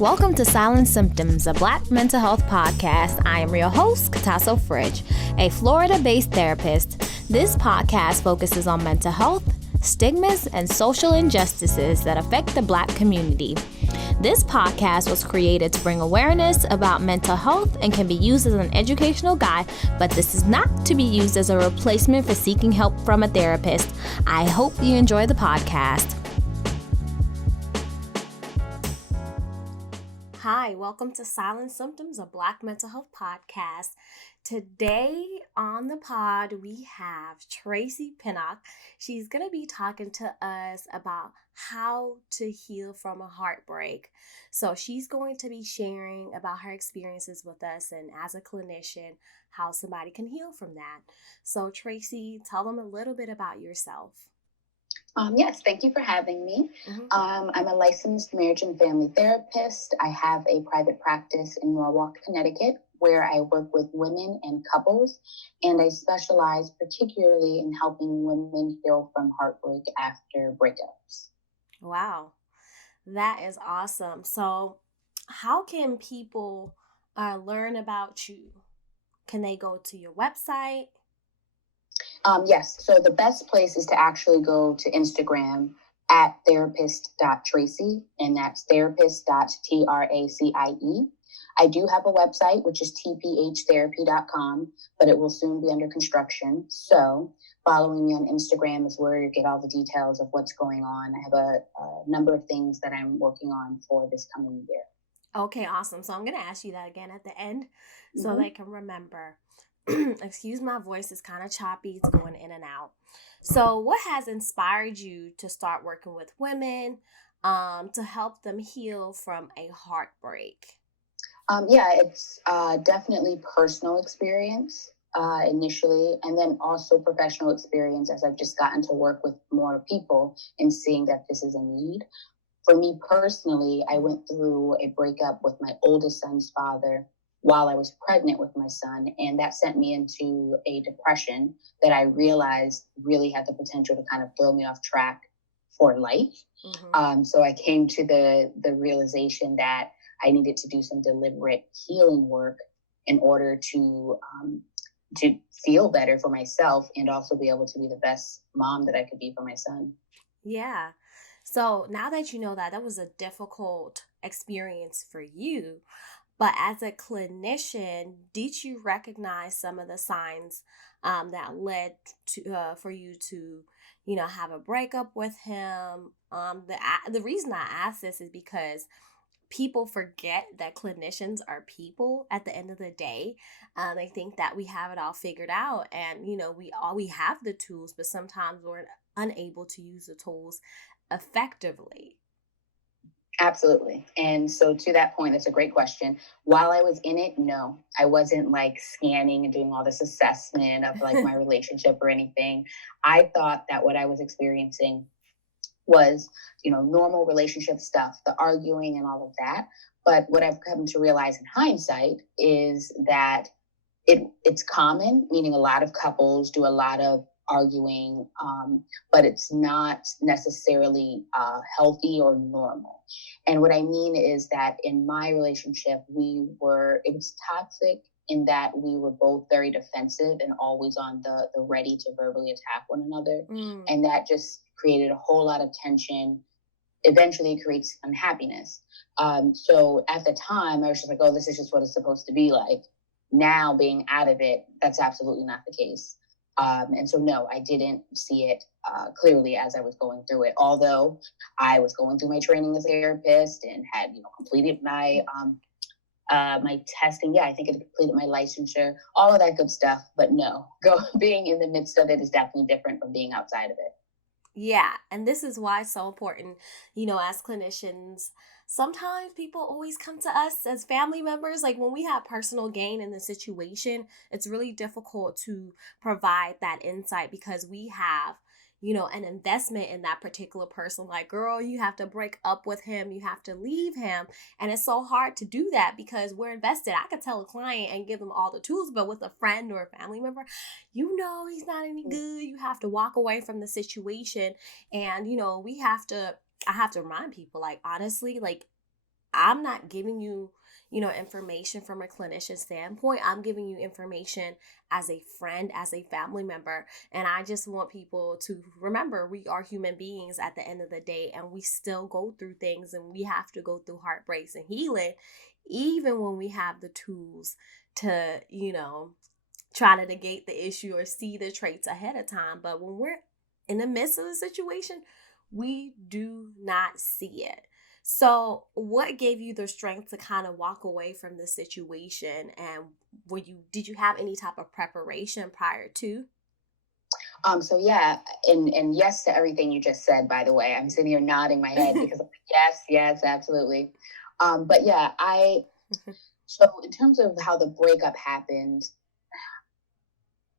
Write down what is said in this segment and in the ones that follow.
Welcome to Silent Symptoms, a Black mental health podcast. I am your host, Katasso Fridge, a Florida-based therapist. This podcast focuses on mental health, stigmas, and social injustices that affect the Black community. This podcast was created to bring awareness about mental health and can be used as an educational guide, but this is not to be used as a replacement for seeking help from a therapist. I hope you enjoy the podcast. Hi, welcome to Silent Symptoms, a Black mental health podcast. Today on the pod, we have Tracy Pinnock. She's going to be talking to us about how to heal from a heartbreak. So she's going to be sharing about her experiences with us and as a clinician, how somebody can heal from that. So Tracy, tell them a little bit about yourself. Yes, thank you for having me. I'm a licensed marriage and family therapist. I have a private practice in Norwalk, Connecticut, where I work with women and couples, and I specialize particularly in helping women heal from heartbreak after breakups. Wow, that is awesome. So how can people learn about you? Can they go to your website? Yes, so the best place is to actually go to Instagram at therapist.tracy, and that's therapist.tracie. I do have a website, which is tphtherapy.com, but it will soon be under construction. So following me on Instagram is where you get all the details of what's going on. I have a number of things that I'm working on for this coming year. Okay, awesome. So I'm going to ask you that again at the end so they can remember. Excuse my voice, is kind of choppy. It's going in and out. So what has inspired you to start working with women to help them heal from a heartbreak? It's definitely personal experience initially, and then also professional experience as I've just gotten to work with more people and seeing that this is a need. For me personally, I went through a breakup with my oldest son's father while I was pregnant with my son, and that sent me into a depression that I realized really had the potential to kind of throw me off track for life. So I came to the realization that I needed to do some deliberate healing work in order to feel better for myself and also be able to be the best mom that I could be for my son. Yeah. So now that you know that was a difficult experience for you, but as a clinician, did you recognize some of the signs that led to for you to, have a breakup with him? The reason I ask this is because people forget that clinicians are people at the end of the day. They think that we have it all figured out, and we have the tools, but sometimes we're unable to use the tools effectively. Absolutely. And so to that point, that's a great question. While I was in it, no, I wasn't like scanning and doing all this assessment of like my relationship or anything. I thought that what I was experiencing was, normal relationship stuff, the arguing and all of that. But what I've come to realize in hindsight is that it's common, meaning a lot of couples do a lot of arguing, but it's not necessarily healthy or normal. And what I mean is that in my relationship, it was toxic in that we were both very defensive and always on the ready to verbally attack one another. And that just created a whole lot of tension. Eventually it creates unhappiness. So at the time I was just like, oh, this is just what it's supposed to be like. Now being out of it, that's absolutely not the case. And so, no, I didn't see it clearly as I was going through it, although I was going through my training as a therapist and had, completed my testing. Yeah, I think it completed my licensure, all of that good stuff. But no, being in the midst of it is definitely different from being outside of it. Yeah, and this is why it's so important, as clinicians. Sometimes people always come to us as family members. Like when we have personal gain in the situation, it's really difficult to provide that insight because we have, an investment in that particular person. Like, girl, you have to break up with him. You have to leave him. And it's so hard to do that because we're invested. I could tell a client and give them all the tools, but with a friend or a family member, he's not any good. You have to walk away from the situation. And, I have to remind people, like, honestly, like, I'm not giving you, information from a clinician standpoint. I'm giving you information as a friend, as a family member. And I just want people to remember we are human beings at the end of the day, and we still go through things, and we have to go through heartbreaks and healing, even when we have the tools to, try to negate the issue or see the traits ahead of time. But when we're in the midst of the situation, we do not see it. So, what gave you the strength to kind of walk away from the situation? And did you have any type of preparation prior to? So yeah, and yes to everything you just said, by the way. I'm sitting here nodding my head because I'm like, yes, yes, absolutely. But yeah, so in terms of how the breakup happened,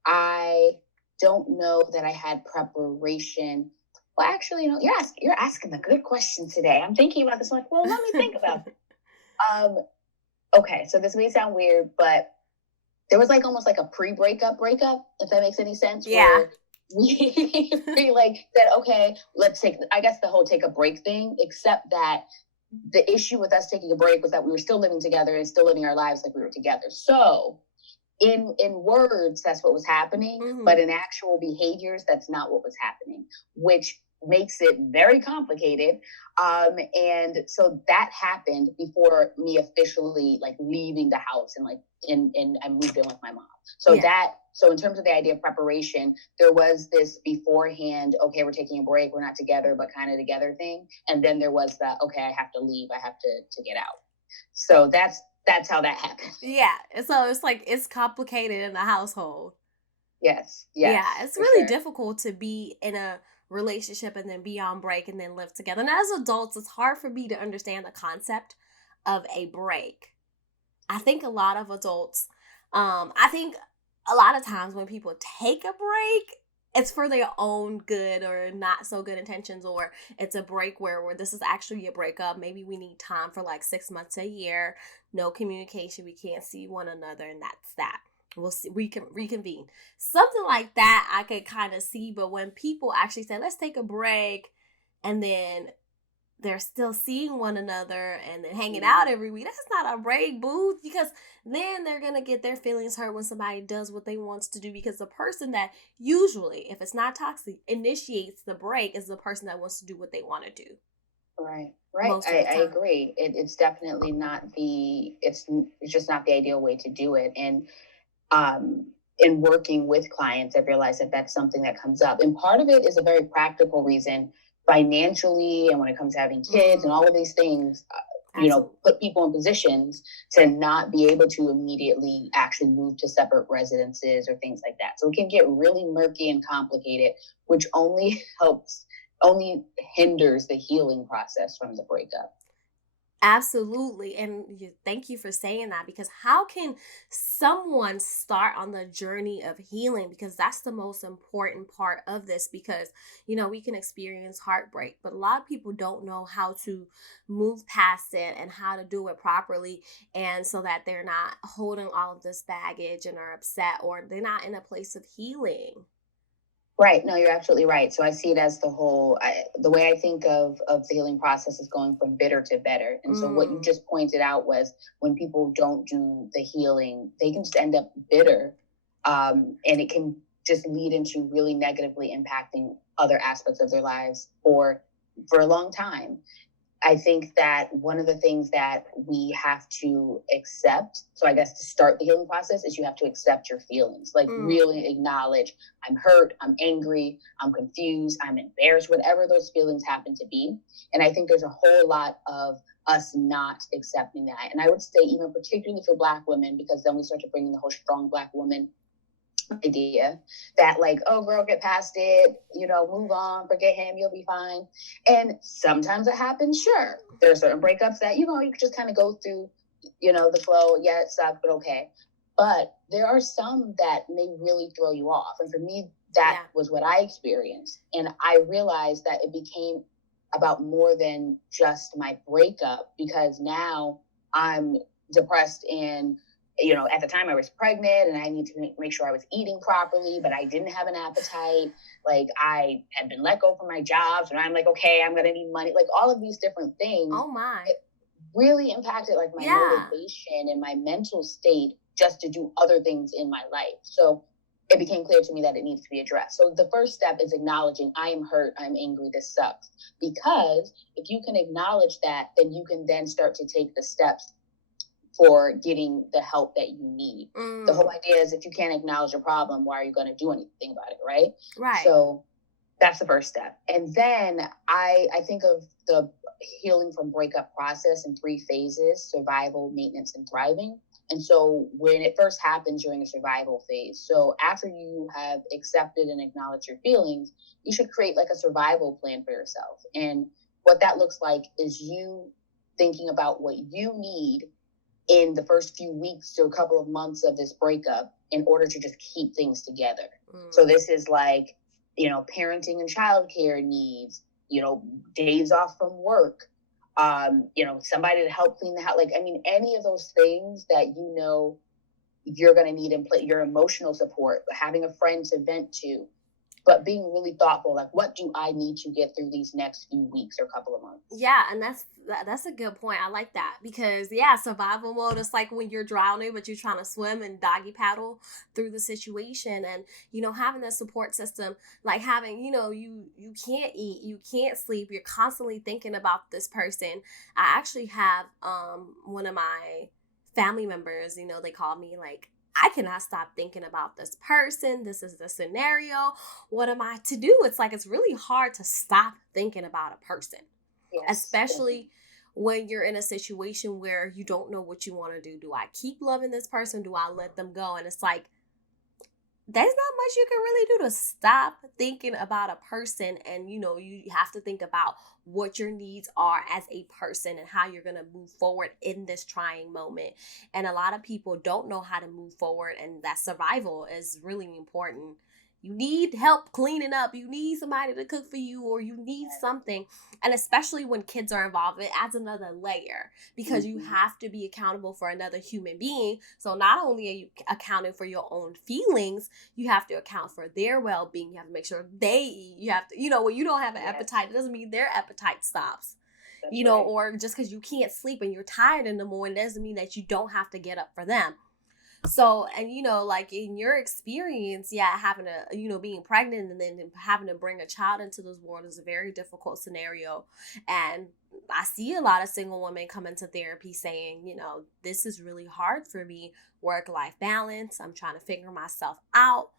I don't know that I had preparation. Well, actually, you're asking a good question today. I'm thinking about this. I'm like, well, let me think about this. Um, okay, so this may sound weird, but there was like almost like a breakup, if that makes any sense, Yeah. where we like said, okay, let's take, I guess the whole take a break thing, except that the issue with us taking a break was that we were still living together and still living our lives like we were together. So in words, that's what was happening, Hmm. but in actual behaviors, that's not what was happening, which makes it very complicated. And so that happened before me officially like leaving the house and like in I moved in with my mom. Yeah. So in terms of the idea of preparation, there was this beforehand, okay, we're taking a break, we're not together, but kind of together thing. And then there was the, okay, I have to leave, I have to get out. So that's how that happened. Yeah. And so it's like it's complicated in the household. Yes, Yeah, yes, it's for really sure. difficult to be in a relationship and then be on break and then live together. And as adults, it's hard for me to understand the concept of a break. I think a lot of adults, I think a lot of times when people take a break, it's for their own good or not so good intentions, or it's a break where this is actually a breakup. Maybe we need time for like 6 months to a year, no communication, we can't see one another, and that's that. We'll see, we can reconvene. Something like that I could kind of see, but when people actually say, let's take a break, and then they're still seeing one another and then hanging out Mhm. every week. That's not a break, boo. Because then they're gonna get their feelings hurt when somebody does what they want to do. Because the person that usually, if it's not toxic, initiates the break is the person that wants to do what they want to do Right, right. most of the I time. agree. It's definitely not it's just not the ideal way to do it. And um, in working with clients, I've realized that that's something that comes up. And part of it is a very practical reason, financially, and when it comes to having kids and Mm, all of these things, absolutely. put people in positions to not be able to immediately actually move to separate residences or things like that. So it can get really murky and complicated, which only only hinders the healing process from the breakup. Absolutely. And thank you for saying that, because how can someone start on the journey of healing? Because that's the most important part of this. Because, we can experience heartbreak, but a lot of people don't know how to move past it and how to do it properly. And so that they're not holding all of this baggage and are upset, or they're not in a place of healing. Right. No, you're absolutely right. So I see it as the way I think of the healing process is going from bitter to better. And so what you Mm, just pointed out was when people don't do the healing, they can just end up bitter, and it can just lead into really negatively impacting other aspects of their lives for a long time. I think that one of the things that we have to accept, so I guess to start the healing process, is you have to accept your feelings. Like, mm. really acknowledge, I'm hurt, I'm angry, I'm confused, I'm embarrassed, whatever those feelings happen to be. And I think there's a whole lot of us not accepting that. And I would say, even particularly for Black women, because then we start to bring in the whole strong Black woman idea that, like, oh girl, get past it, move on, forget him, you'll be fine. And sometimes it happens, sure. There are certain breakups that you can just kind of go through, the flow. Yeah, it sucked, but okay. But there are some that may really throw you off, and for me, that Yeah. was what I experienced. And I realized that it became about more than just my breakup, because now I'm depressed, and at the time I was pregnant and I need to make sure I was eating properly, but I didn't have an appetite. Like, I had been let go from my job. So now I'm like, okay, I'm going to need money. Like, all of these different things. Oh, my. really impacted like my Yeah. motivation and my mental state just to do other things in my life. So it became clear to me that it needs to be addressed. So the first step is acknowledging I am hurt, I'm angry, this sucks. Because if you can acknowledge that, then you can then start to take the steps for getting the help that you need. The whole Mm, idea is if you can't acknowledge a problem, why are you going to do anything about it, right? right. So that's the first step. And then I think of the healing from breakup process in three phases: survival, maintenance, and thriving. And so when it first happens, you're in the survival phase. So after you have accepted and acknowledged your feelings, you should create like a survival plan for yourself. And what that looks like is you thinking about what you need in the first few weeks to a couple of months of this breakup in order to just keep things together. So Mm. this is like, parenting and childcare needs, days off from work, somebody to help clean the house. Like, I mean, any of those things that you're going to need in play, your emotional support, having a friend to vent to, but being really thoughtful, like, what do I need to get through these next few weeks or couple of months? Yeah, and that's a good point. I like that because yeah, survival mode is like when you're drowning but you're trying to swim and doggy paddle through the situation, and having that support system, like having you can't eat, you can't sleep, you're constantly thinking about this person. I actually have one of my family members, they call me like, I cannot stop thinking about this person. This is the scenario. What am I to do? It's like it's really hard to stop thinking about a person, Yes, especially when you're in a situation where you don't know what you want to do. Do I keep loving this person? Do I let them go? And it's like, there's not much you can really do to stop thinking about a person. And you have to think about what your needs are as a person and how you're going to move forward in this trying moment. And a lot of people don't know how to move forward, and that survival is really important. You need help cleaning up, you need somebody to cook for you, or you need something. And especially when kids are involved, it adds another layer because you mm-hmm. have to be accountable for another human being. So not only are you accounting for your own feelings, you have to account for their well-being. You have to make sure they eat. You have to, when you don't have an Yes, appetite, it doesn't mean their appetite stops. that's right. Or just because you can't sleep and you're tired in the morning doesn't mean that you don't have to get up for them. So, and like in your experience, yeah, having to, being pregnant and then having to bring a child into this world is a very difficult scenario. And I see a lot of single women come into therapy saying, this is really hard for me, work life balance. I'm trying to figure myself out.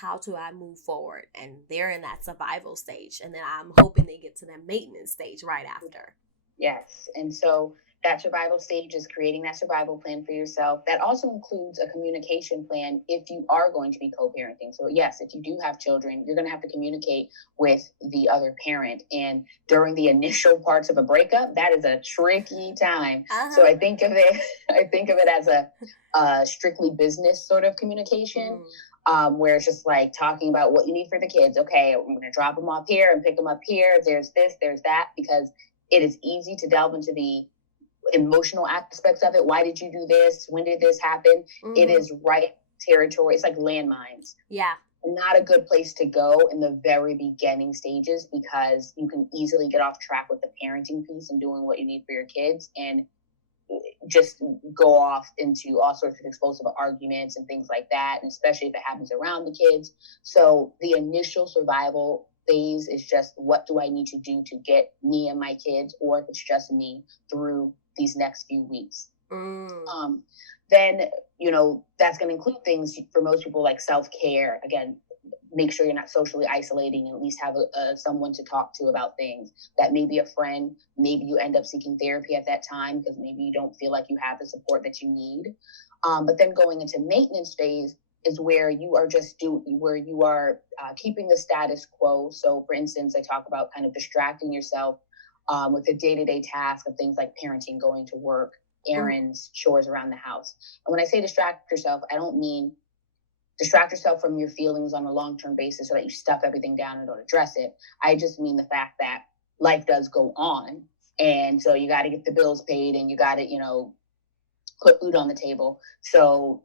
How do I move forward? And they're in that survival stage. And then I'm hoping they get to that maintenance stage right after. Yes. And so that survival stage is creating that survival plan for yourself. That also includes a communication plan if you are going to be co parenting. So, yes, if you do have children, you're going to have to communicate with the other parent. And during the initial parts of a breakup, that is a tricky time. So, Uh-huh. I think of it, I think of it as a strictly business sort of communication. Mm. Where it's just like talking about what you need for the kids. Okay, I'm going to drop them off here and pick them up here. There's this, there's that, because it is easy to delve into the emotional aspects of it. Why did you do this? When did this happen? It Mm-hmm. is right territory. It's like landmines. Yeah. Not a good place to go in the very beginning stages because you can easily get off track with the parenting piece and doing what you need for your kids and just go off into all sorts of explosive arguments and things like that, and especially if it happens around the kids. So the initial survival phase is just what do I need to do to get me and my kids, or if it's just me, through these next few weeks. Mm. Then that's going to include things for most people like self-care. Again, make sure you're not socially isolating and at least have someone to talk to about things. That may be a friend. Maybe you end up seeking therapy at that time because maybe you don't feel like you have the support that you need. But then going into maintenance phase is where you are keeping the status quo. So for instance, I talk about kind of distracting yourself with the day-to-day task of things like parenting, going to work, Mm. errands, chores around the house. And when I say distract yourself, I don't mean distract yourself from your feelings on a long-term basis so that you stuff everything down and don't address it. I just mean the fact that life does go on. And so you got to get the bills paid and you got to, put food on the table. So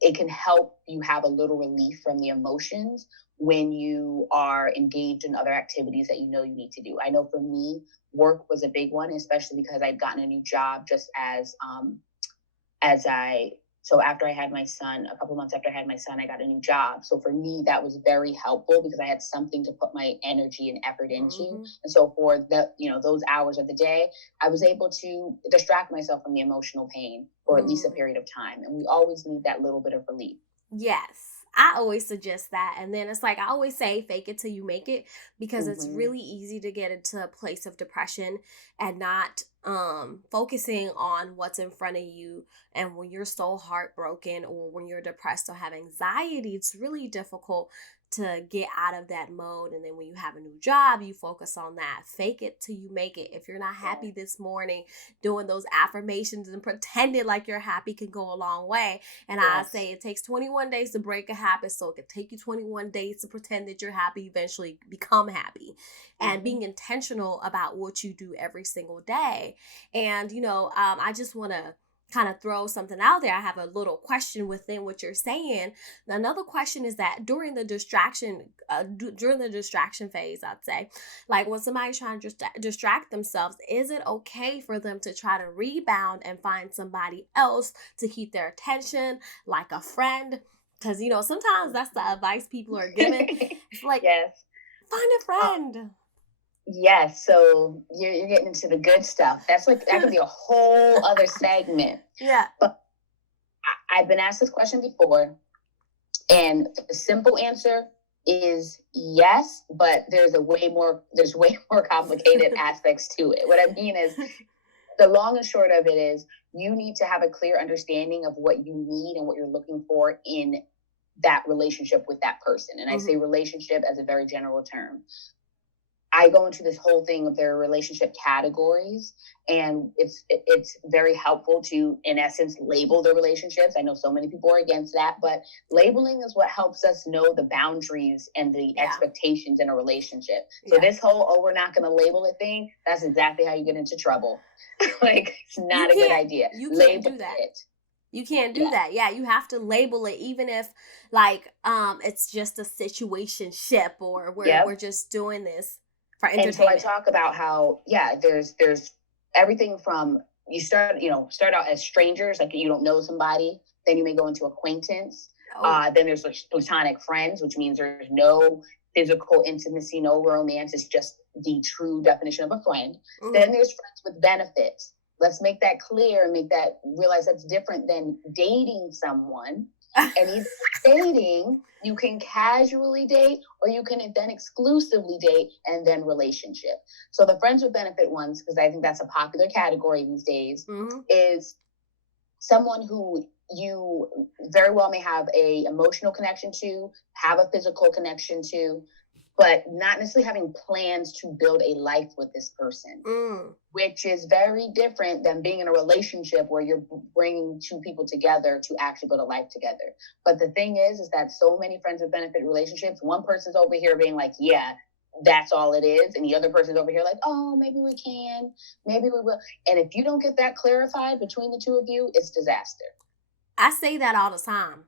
it can help you have a little relief from the emotions when you are engaged in other activities that you know you need to do. I know for me, work was a big one, especially because I'd gotten a new job just as I so after I had my son, a couple months after I had my son, I got a new job. So for me, that was very helpful because I had something to put my energy and effort into. Mm-hmm. And so for the, those hours of the day, I was able to distract myself from the emotional pain for at least a Mm. period of time. And we always need that little bit of relief. Yes. I always suggest that. And then it's like I always say, fake it till you make it, because it's Mm-hmm. really easy to get into a place of depression and not focusing on what's in front of you. And when you're so heartbroken or when you're depressed or have anxiety, it's really difficult to get out of that mode. And then when you have a new job, you focus on that. Fake it till you make it. If you're not happy this morning, doing those affirmations and pretending like you're happy can go a long way. And I Yes. say it takes 21 days to break a habit, so it could take you 21 days to pretend that you're happy, eventually become happy. And Mm-hmm. being intentional about what you do every single day. And, I just want to kind of throw something out there. I have a little question within what you're saying. Another question is that during the distraction phase, I'd say, like when somebody's trying to distract themselves, is it okay for them to try to rebound and find somebody else to keep their attention, like a friend? Because, sometimes that's the advice people are given. It's like, Yes. find a friend. Yes, so you're getting into the good stuff. That could be a whole other segment. Yeah. But I've been asked this question before, and the simple answer is yes, but there's way more complicated aspects to it. What I mean is, the long and short of it is, you need to have a clear understanding of what you need and what you're looking for in that relationship with that person. And I say Hmm. relationship as a very general term. I go into this whole thing of their relationship categories, and it's very helpful to, in essence, label the relationships. I know so many people are against that, but labeling is what helps us know the boundaries and the Yeah. expectations in a relationship. So Yeah. this whole we're not going to label a thing, that's exactly how you get into trouble. Like, it's You not a good can't idea. you can't Label do that. it. You can't do Yeah. that. Yeah, you have to label it, even if like it's just a situation ship, or we're Yep. just doing this for And so I entertainment. talk about how, yeah, there's everything from, start out as strangers, like you don't know somebody, then you may go into acquaintance. Oh. Then there's like platonic friends, which means there's no physical intimacy, no romance. It's just the true definition of a friend. Then Hmm. there's friends with benefits. Let's make that clear and realize that's different than dating someone. And either dating, you can casually date, or you can then exclusively date and then relationship. So the friends with benefit ones, because I think that's a popular category these days, Hmm. is someone who you very well may have a emotional connection to, have a physical connection to, but not necessarily having plans to build a life with this person, Mm. which is very different than being in a relationship where you're bringing two people together to actually build a life together. But the thing is that so many friends with benefit relationships, one person's over here being like, yeah, that's all it is. And the other person's over here like, oh, maybe we can, maybe we will. And if you don't get that clarified between the two of you, it's disaster. I say that all the time.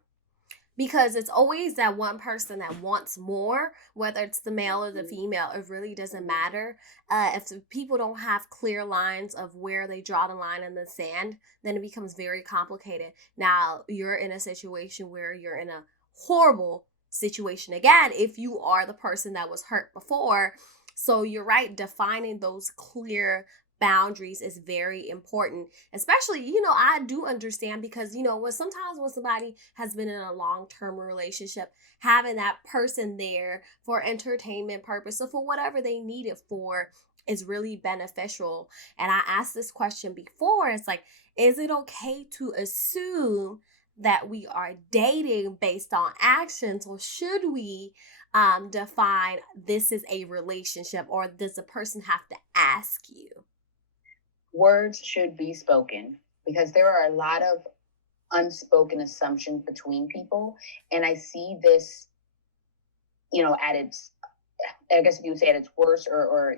Because it's always that one person that wants more, whether it's the male or the female, it really doesn't matter. If the people don't have clear lines of where they draw the line in the sand, then it becomes very complicated. Now, you're in a situation where you're in a horrible situation again if you are the person that was hurt before. So you're right, defining those clear boundaries is very important, especially, I do understand because, when somebody has been in a long-term relationship, having that person there for entertainment purpose or for whatever they need it for is really beneficial. And I asked this question before, it's like, is it okay to assume that we are dating based on actions, or should we define this is a relationship, or does the person have to ask you? Words should be spoken, because there are a lot of unspoken assumptions between people. And I see this, at its, I guess if you would say at its worst, or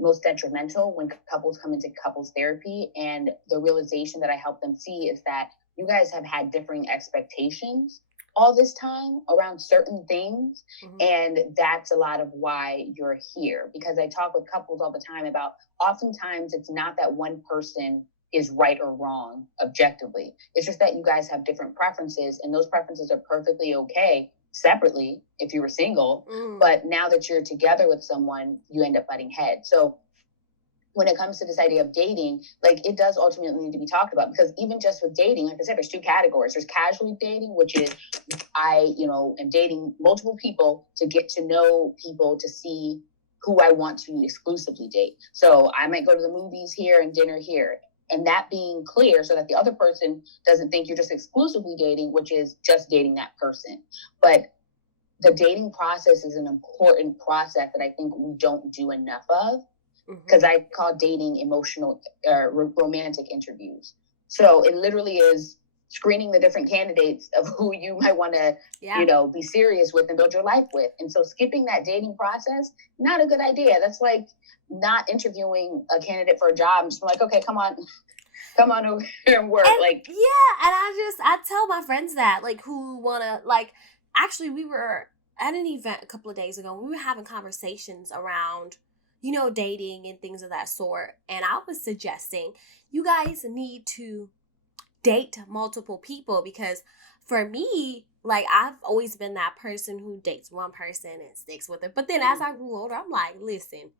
most detrimental, when couples come into couples therapy. And the realization that I help them see is that you guys have had differing expectations all this time around certain things. Mhm. And that's a lot of why you're here. Because I talk with couples all the time about, oftentimes it's not that one person is right or wrong objectively. It's just that you guys have different preferences, and those preferences are perfectly okay separately if you were single. Mm. But now that you're together with someone, you end up butting heads. So when it comes to this idea of dating, like, it does ultimately need to be talked about, because even just with dating, like I said, there's two categories. There's casual dating, which is am dating multiple people to get to know people, to see who I want to exclusively date. So I might go to the movies here and dinner here. And that being clear so that the other person doesn't think you're just exclusively dating, which is just dating that person. But the dating process is an important process that I think we don't do enough of, because I call dating emotional, romantic interviews. So it literally is screening the different candidates of who you might want to, be serious with and build your life with. And so skipping that dating process, not a good idea. That's like not interviewing a candidate for a job and just like, okay, come on over here and work. And, like, yeah, and I tell my friends that, like, who wanna, like, actually, we were at an event a couple of days ago. We were having conversations around, dating and things of that sort. And I was suggesting you guys need to date multiple people, because for me, like, I've always been that person who dates one person and sticks with it. But then as I grew older, I'm like, listen,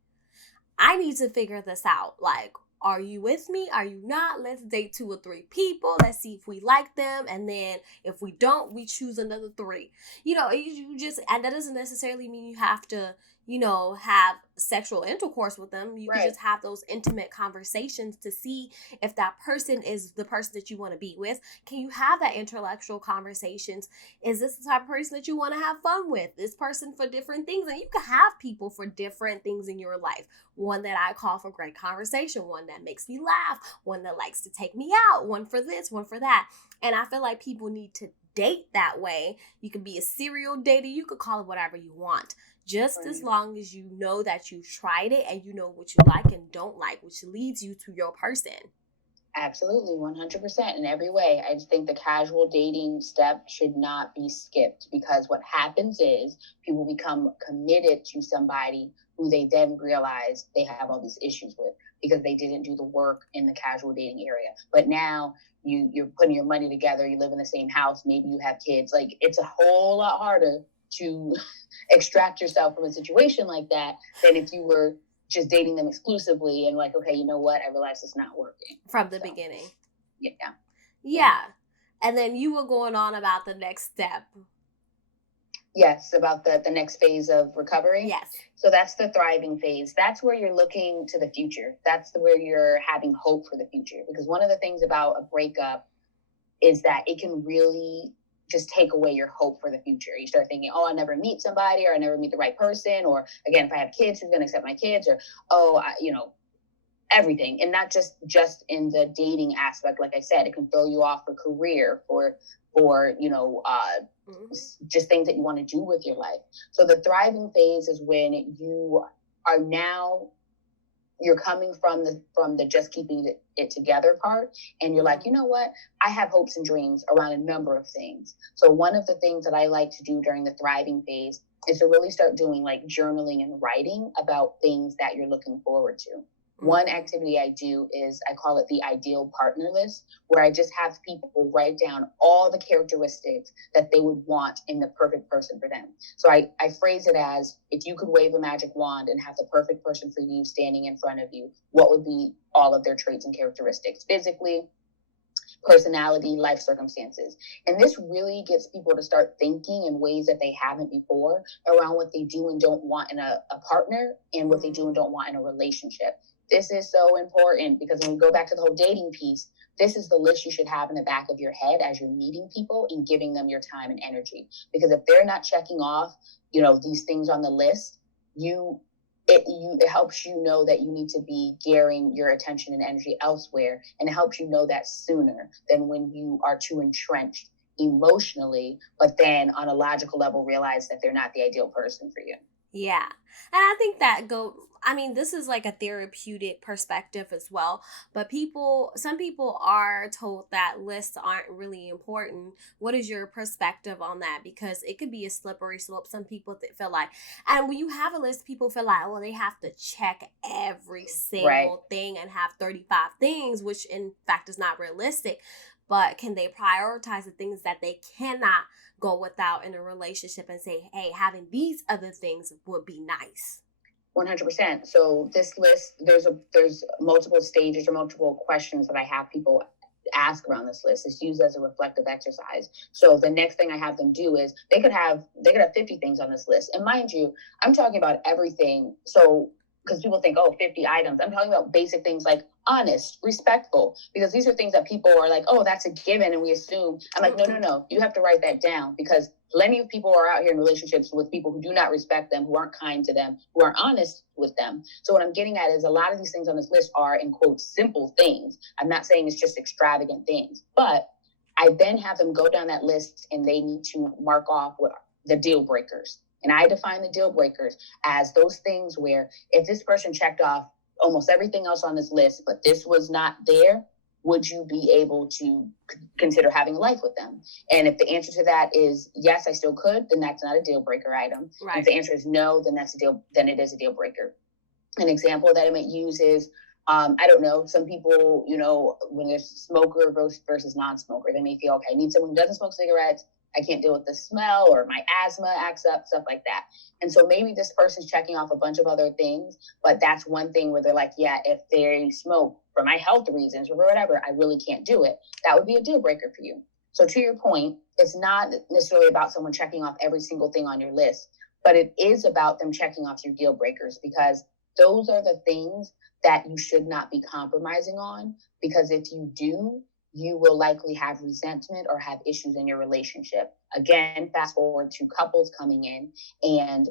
I need to figure this out. Like, are you with me? Are you not? Let's date 2 or 3 people. Let's see if we like them. And then if we don't, we choose another 3. You just, and that doesn't necessarily mean you have to, have sexual intercourse with them. You can Right. just have those intimate conversations to see if that person is the person that you want to be with. Can you have that intellectual conversations? Is this the type of person that you want to have fun with? This person for different things. And you can have people for different things in your life. One that I call for great conversation, one that makes me laugh, one that likes to take me out, one for this, one for that. And I feel like people need to date that way. You can be a serial dater. You could call it whatever you want. Just Right. as long as you know that you've tried it and you know what you like and don't like, which leads you to your person. Absolutely, 100% in every way. I just think the casual dating step should not be skipped, because what happens is people become committed to somebody who they then realize they have all these issues with because they didn't do the work in the casual dating area. But now you're putting your money together, you live in the same house, maybe you have kids. Like, it's a whole lot harder to extract yourself from a situation like that than if you were just dating them exclusively and like, okay, you know what? I realize it's not working. From the beginning. Yeah. And then you were going on about the next step. Yes, about the next phase of recovery. Yes. So that's the thriving phase. That's where you're looking to the future. That's where you're having hope for the future. Because one of the things about a breakup is that it can really just take away your hope for the future. You start thinking, oh, I'll never meet somebody, or I never meet the right person, or again, if I have kids, who's going to accept my kids, or everything. And not just in the dating aspect. Like I said, it can throw you off for career, for just things that you want to do with your life. So the thriving phase is when you're coming from the just keeping it together part, and you're like, you know what, I have hopes and dreams around a number of things. So one of the things that I like to do during the thriving phase is to really start doing like journaling and writing about things that you're looking forward to. One activity I do is I call it the ideal partner list, where I just have people write down all the characteristics that they would want in the perfect person for them. So I phrase it as, if you could wave a magic wand and have the perfect person for you standing in front of you, what would be all of their traits and characteristics? Physically, personality, life circumstances. And this really gets people to start thinking in ways that they haven't before around what they do and don't want in a partner, and what they do and don't want in a relationship. This is so important, because when we go back to the whole dating piece, this is the list you should have in the back of your head as you're meeting people and giving them your time and energy. Because if they're not checking off, these things on the list, it helps you know that you need to be gearing your attention and energy elsewhere. And it helps you know that sooner than when you are too entrenched emotionally, but then on a logical level realize that they're not the ideal person for you. Yeah. And I think that I mean, this is like a therapeutic perspective as well, but some people are told that lists aren't really important. What is your perspective on that? Because it could be a slippery slope. Some people feel like, and when you have a list, people feel like, well, they have to check every Right. single thing and have 35 things, which in fact is not realistic. But can they prioritize the things that they cannot go without in a relationship and say, hey, having these other things would be nice? 100%. So this list, there's multiple stages or multiple questions that I have people ask around this list. It's used as a reflective exercise. So the next thing I have them do is they could have 50 things on this list. And mind you, I'm talking about everything. So because people think, oh, 50 items. I'm talking about basic things like honest, respectful, because these are things that people are like, oh, that's a given. And we assume, I'm like, no, no, Mm-mm. no, you have to write that down, because plenty of people are out here in relationships with people who do not respect them, who aren't kind to them, who aren't honest with them. So what I'm getting at is a lot of these things on this list are, in quote, simple things. I'm not saying it's just extravagant things, but I then have them go down that list and they need to mark off what the deal breakers. And I define the deal breakers as those things where if this person checked off almost everything else on this list, but this was not there, would you be able to consider having a life with them? And if the answer to that is yes, I still could, then that's not a deal breaker item. And if Right. the answer is no, then then it is a deal breaker. An example that I might use is, I don't know, some people, when there's smoker versus non-smoker, they may feel, okay, I need someone who doesn't smoke cigarettes. I can't deal with the smell, or my asthma acts up, stuff like that. And so maybe this person's checking off a bunch of other things, but that's one thing where they're like, yeah, if they smoke for my health reasons or whatever, I really can't do it. That would be a deal breaker for you. So to your point, it's not necessarily about someone checking off every single thing on your list, but it is about them checking off your deal breakers, because those are the things that you should not be compromising on, because if you do, you will likely have resentment or have issues in your relationship. Again, fast forward to couples coming in and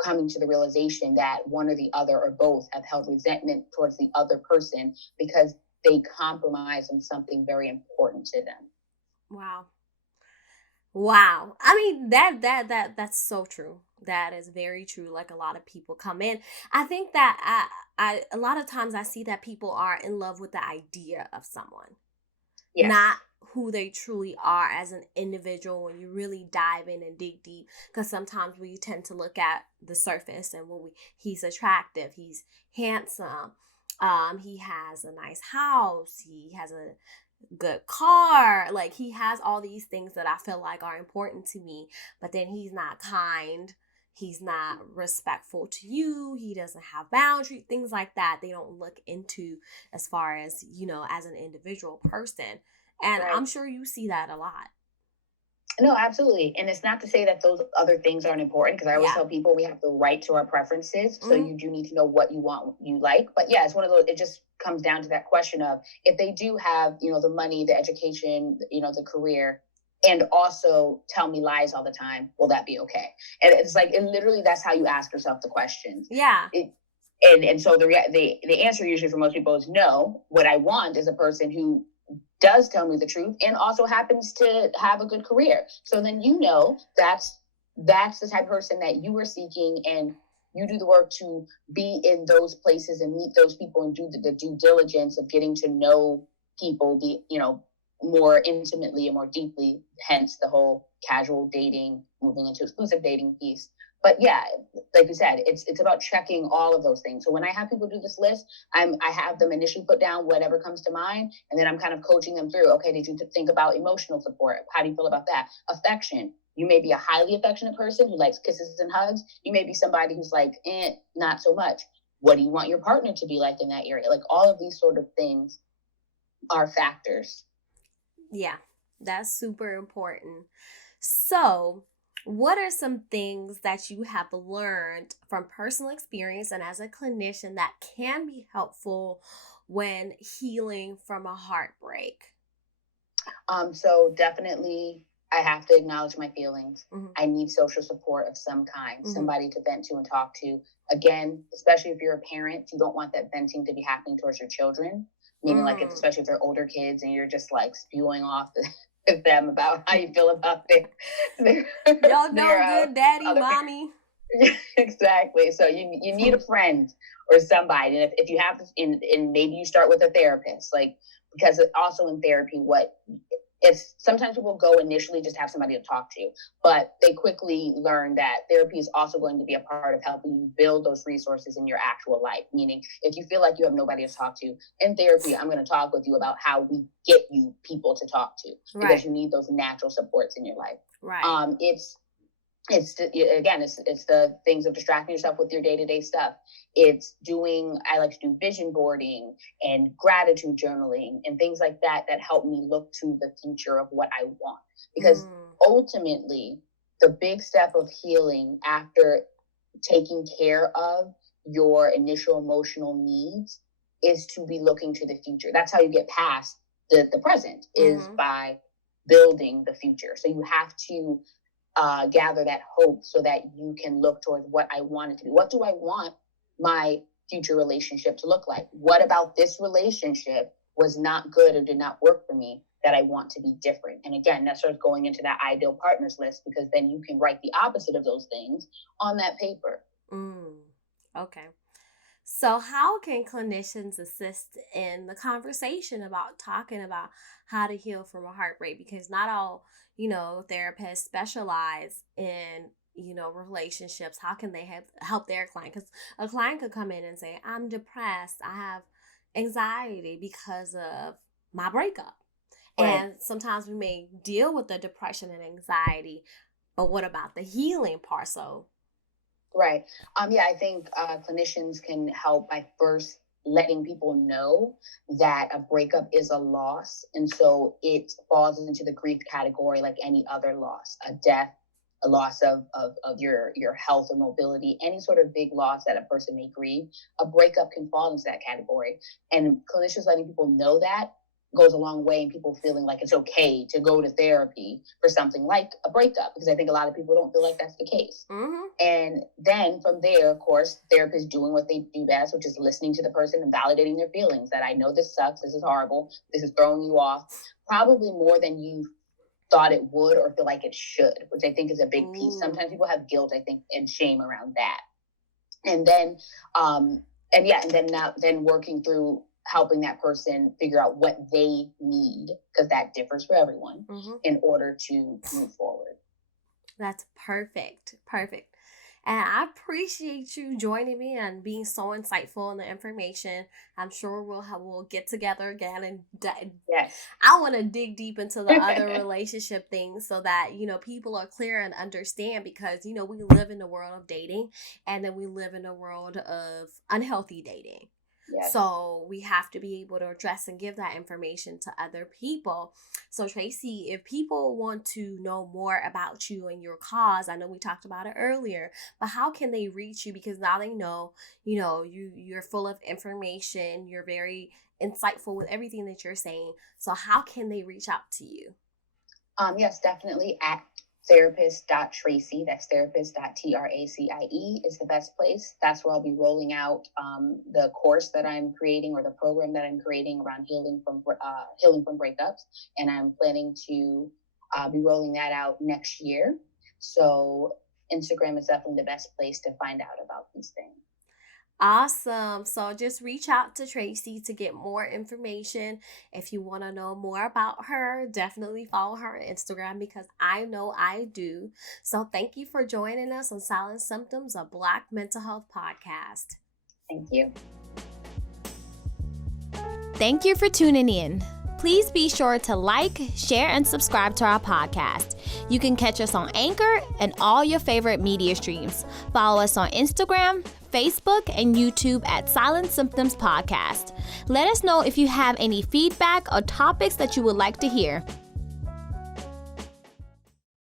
coming to the realization that one or the other or both have held resentment towards the other person because they compromise on something very important to them. Wow. Wow. I mean, that's so true. That is very true. Like, a lot of people come in. I think that I a lot of times I see that people are in love with the idea of someone, not Yes. who they truly are as an individual when you really dive in and dig deep. Because sometimes we tend to look at the surface, and when he's attractive, he's handsome, he has a nice house, he has a good car, like he has all these things that I feel like are important to me, but then he's not kind, he's not respectful to you, he doesn't have boundaries, things like that. They don't look into as far as, as an individual person. And Right. I'm sure you see that a lot. No, absolutely. And it's not to say that those other things aren't important, because I always Yeah. tell people we have the right to our preferences. So Mm, you do need to know what you want, what you like. But yeah, it's one of those, it just comes down to that question of, if they do have, the money, the education, the career, and also tell me lies all the time, will that be okay? And it's like, and literally that's how you ask yourself the questions. yeah. It, and so the answer usually for most people is no. What I want is a person who does tell me the truth and also happens to have a good career. So then that's the type of person that you are seeking, and you do the work to be in those places and meet those people and do the due diligence of getting to know people, be more intimately and more deeply. Hence the whole casual dating, moving into exclusive dating piece. But yeah, like you said, it's about checking all of those things. So when I have people do this list, I have them initially put down whatever comes to mind, and then I'm kind of coaching them through. Okay, did you think about emotional support? How do you feel about that? Affection. You may be a highly affectionate person who likes kisses and hugs. You may be somebody who's like, not so much. What do you want your partner to be like in that area? Like, all of these sort of things are factors. Yeah. That's super important. So, what are some things that you have learned from personal experience and as a clinician that can be helpful when healing from a heartbreak? So definitely, I have to acknowledge my feelings. Hmm. I need social support of some kind, Hmm. somebody to vent to and talk to. Again, especially if you're a parent, you don't want that venting to be happening towards your children. Meaning, like, if, Mm. especially if they're older kids and you're just like spewing off with them about how you feel about their Y'all know their good daddy, other parents. mommy. Exactly. So you need a friend or somebody. And if you have to, and maybe you start with a therapist, like, because also in therapy, what it's sometimes people go initially just have somebody to talk to, but they quickly learn that therapy is also going to be a part of helping you build those resources in your actual life. Meaning, if you feel like you have nobody to talk to in therapy, I'm going to talk with you about how we get you people to talk to, because Right. you need those natural supports in your life. Right. It's the things of distracting yourself with your day-to-day stuff. It's doing, I like to do vision boarding and gratitude journaling and things like that that help me look to the future of what I want, because ultimately the big step of healing after taking care of your initial emotional needs is to be looking to the future. That's how you get past the present, is by building the future. So you have to gather that hope so that you can look towards what I want it to be. What do I want my future relationship to look like? What about this relationship was not good or did not work for me that I want to be different? And again, that starts going into that ideal partners list, because then you can write the opposite of those things on that paper. Okay. So, how can clinicians assist in the conversation about talking about how to heal from a heartbreak? Because not all, therapists specialize in, relationships. How can they help their client? Because a client could come in and say, I'm depressed. I have anxiety because of my breakup. Right. And sometimes we may deal with the depression and anxiety, but what about the healing part? So, Right. I think clinicians can help by first letting people know that a breakup is a loss. And so it falls into the grief category like any other loss, a death, a loss of your health or mobility, any sort of big loss that a person may grieve. A breakup can fall into that category. And clinicians letting people know that goes a long way in people feeling like it's okay to go to therapy for something like a breakup, because I think a lot of people don't feel like that's the case. And then from there, of course, therapists doing what they do best, which is listening to the person and validating their feelings, that I know this sucks, this is horrible, this is throwing you off, probably more than you thought it would or feel like it should, which I think is a big piece. Sometimes people have guilt, I think, and shame around that. And then, then working through helping that person figure out what they need, because that differs for everyone, in order to move forward. That's perfect. Perfect. And I appreciate you joining me and being so insightful in the information. I'm sure we'll get together again and yes. I want to dig deep into the other relationship things so that, people are clear and understand, because, we live in the world of dating, and then we live in a world of unhealthy dating. Yes. So we have to be able to address and give that information to other people. So Tracy, if people want to know more about you and your cause, I know we talked about it earlier, but how can they reach you? Because now they know, you're full of information. You're very insightful with everything that you're saying. So how can they reach out to you? Yes, definitely at therapist.tracy, that's therapist.tracie is the best place. That's where I'll be rolling out the course that I'm creating, or the program that I'm creating around healing from breakups. And I'm planning to be rolling that out next year. So Instagram is definitely the best place to find out about these things. Awesome. So just reach out to Tracy to get more information. If you want to know more about her, definitely follow her on Instagram, because I know I do. So thank you for joining us on Silent Symptoms, a Black mental health podcast. Thank you. Thank you for tuning in. Please be sure to like, share, and subscribe to our podcast. You can catch us on Anchor and all your favorite media streams. Follow us on Instagram, Facebook, and YouTube at Silent Symptoms Podcast. Let us know if you have any feedback or topics that you would like to hear.